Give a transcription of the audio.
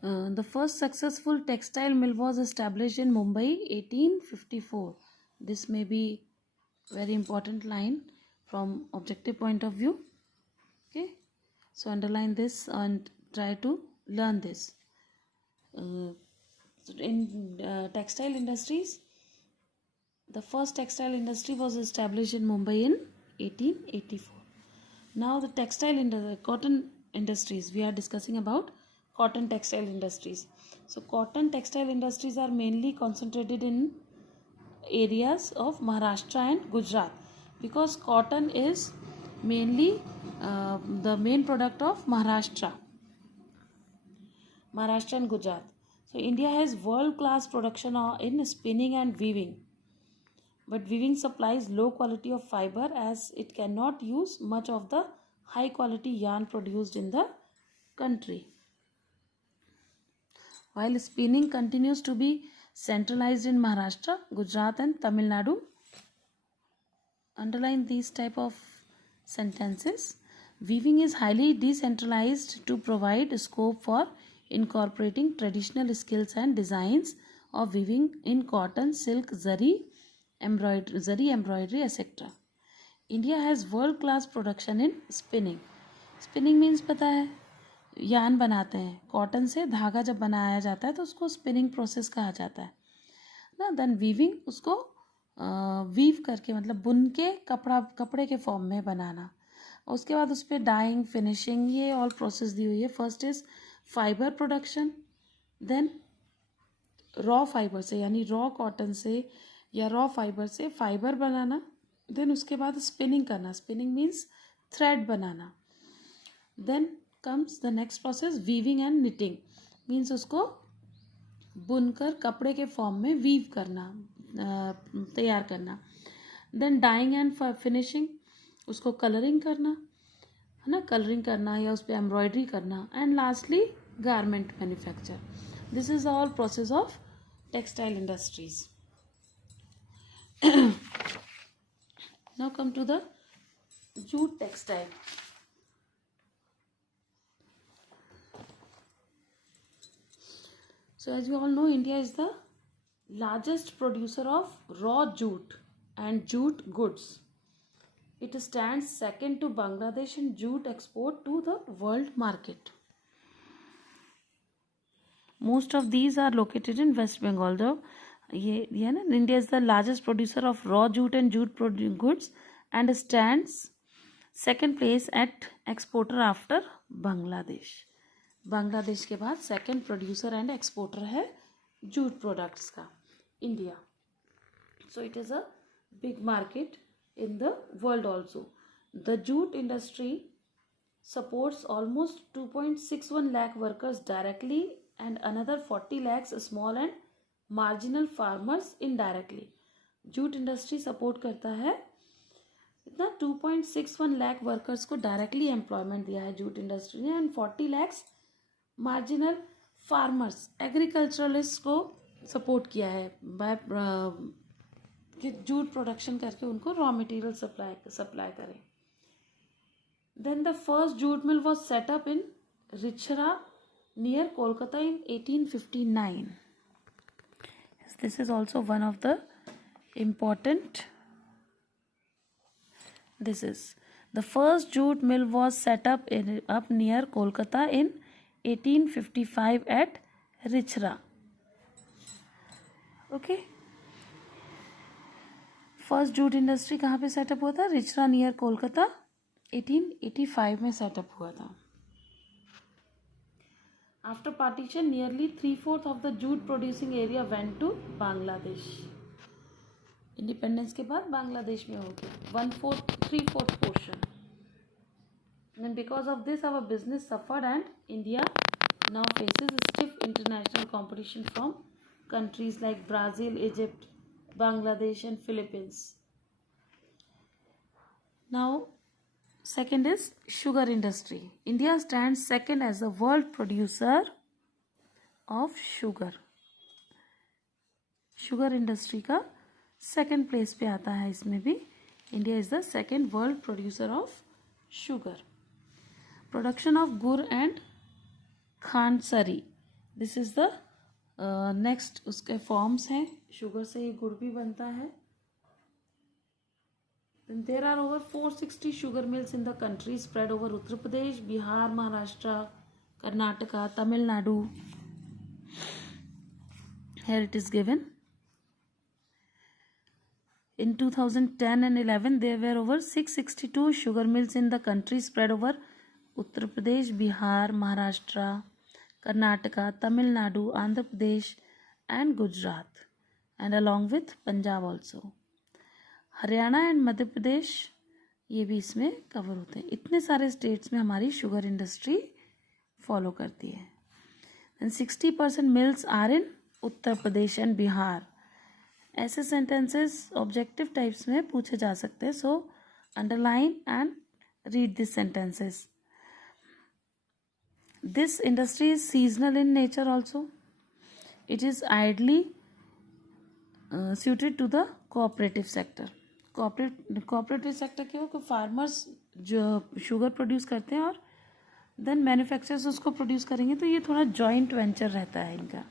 The first successful textile mill was established in Mumbai 1854. This may be very important line from objective point of view. Okay, so underline this and try to learn this. In textile industries, the first textile industry was established in Mumbai in 1884. Now the cotton industries, we are discussing about cotton textile industries. So cotton textile industries are mainly concentrated in areas of Maharashtra and Gujarat, because cotton is mainly the main product of Maharashtra and Gujarat. So India has world class production in spinning and weaving, but weaving supplies low quality of fiber as it cannot use much of the high quality yarn produced in the country. While spinning continues to be centralized in Maharashtra, Gujarat and Tamil Nadu. Underline these type of sentences. Weaving is highly decentralized to provide scope for incorporating traditional skills and designs of weaving in cotton, silk, zari, embroidery, etc. India has world class production in spinning. Spinning means पता है, यान बनाते हैं. कॉटन से धागा जब बनाया जाता है तो उसको स्पिनिंग प्रोसेस कहा जाता है ना. देन वीविंग, उसको वीव करके मतलब बुन के कपड़े के फॉर्म में बनाना. उसके बाद उस पर डाइंग, फिनिशिंग, ये ऑल प्रोसेस दी हुई है. First is fibre production, then raw fibre से यानी रॉ कॉटन से या रॉ फाइबर से फाइबर बनाना. देन उसके बाद स्पिनिंग करना. स्पिनिंग मीन्स थ्रेड बनाना. Then comes the next process weaving and knitting, means उसको बुनकर कपड़े के फॉर्म में वीव करना, तैयार करना. देन डाइंग एंड फिनिशिंग, उसको कलरिंग करना है ना, कलरिंग करना या उस पर एम्ब्रॉयडरी करना. And lastly garment manufacture. This is all process of textile industries. Now come to the jute textile. So as you all know, India is the largest producer of raw jute and jute goods. It stands second to Bangladesh in jute export to the world market. Most of these are located in West Bengal. Though India is the largest producer of raw jute and jute goods and stands second place at exporter after Bangladesh. Bangladesh के बाद second producer and exporter है jute products का India. So it is a big market in the world also. The jute industry supports almost 2.61 lakh workers directly and another 40 lakhs small and marginal farmers indirectly. Jute industry support करता है इतना 2.61 lakh workers को directly employment दिया है jute industry ने, and 40 lakhs marginal farmers, agriculturalist को support किया है बाय जूट प्रोडक्शन करके उनको रॉ मटेरियल सप्लाई करें. Then the first jute mill was set up in Rishra near Kolkata in 1859. This is also one of the important. This is the first jute mill was set up near Kolkata in 1855 at Richra. Okay. First jute industry कहाँ पे सेटअप हुआ था? रिचरा नियर कोलकाता 1885 में setup हुआ था. After partition nearly 3/4 of the jute producing area went to Bangladesh. Independence के बाद बांग्लादेश में हो गया 3/4 portion. Then because of this our business suffered and India now faces stiff international competition from countries like Brazil, Egypt, Bangladesh and Philippines. Now second is sugar industry. India stands second as the world producer of sugar. Sugar industry का second place पे आता है. इसमें भी India is the second world producer of sugar. Production of gur and khandsari this is the next उसके forms हैं. Sugar से ये गुड़ भी बनता है. Then there are over 460 sugar mills in the country spread over Uttar Pradesh, Bihar, Maharashtra, Karnataka, Tamil Nadu. Here it is given. In 2010 and 11, there were over 662 sugar mills in the country spread over Uttar Pradesh, Bihar, Maharashtra, Karnataka, Tamil Nadu, Andhra Pradesh and Gujarat, and along with Punjab also. Haryana and Madhya Pradesh ये भी इसमें कवर होते हैं. इतने सारे स्टेट्स में हमारी sugar industry follow करती है. And 60% mills are in Uttar Pradesh and Bihar. ऐसे सेंटेंसेस ऑब्जेक्टिव टाइप्स में पूछे जा सकते हैं. So underline and read this sentences. This industry is seasonal in nature also. It is ideally suited to the cooperative sector. Cooperative sector के वो फार्मर्स जो sugar produce करते हैं और देन मैन्युफैक्चरर्स उसको प्रोड्यूस करेंगे, तो ये थोड़ा जॉइंट वेंचर रहता है इनका.